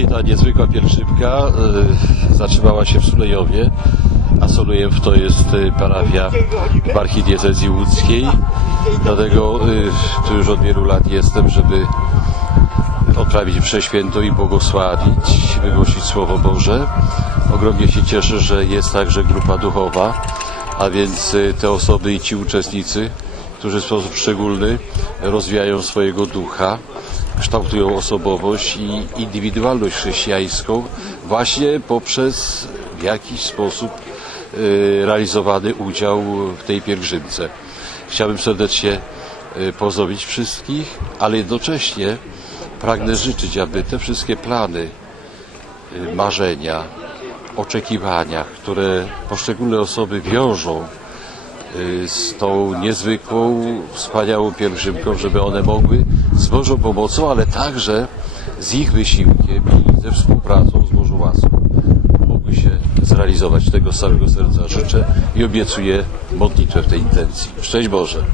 Dzisiaj ta niezwykła pielgrzymka y, zatrzymała się w Sulejowie, a Sulejew to jest y, parafia w archidiecezji łódzkiej. Dlatego y, tu już od wielu lat jestem, żeby odprawić mszę świętą i błogosławić, wygłosić Słowo Boże. Ogromnie się cieszę, że jest także grupa duchowa, a więc te osoby i ci uczestnicy, którzy w sposób szczególny rozwijają swojego ducha, kształtują osobowość i indywidualność chrześcijańską właśnie poprzez w jakiś sposób y, realizowany udział w tej pielgrzymce. Chciałbym serdecznie y, pozdrowić wszystkich, ale jednocześnie pragnę życzyć, aby te wszystkie plany, y, marzenia, oczekiwania, które poszczególne osoby wiążą z tą niezwykłą, wspaniałą pielgrzymką, żeby one mogły z Bożą pomocą, ale także z ich wysiłkiem i ze współpracą z Bożą łaską mogły się zrealizować. Tego z całego serca życzę i obiecuję modlitwę w tej intencji. Szczęść Boże!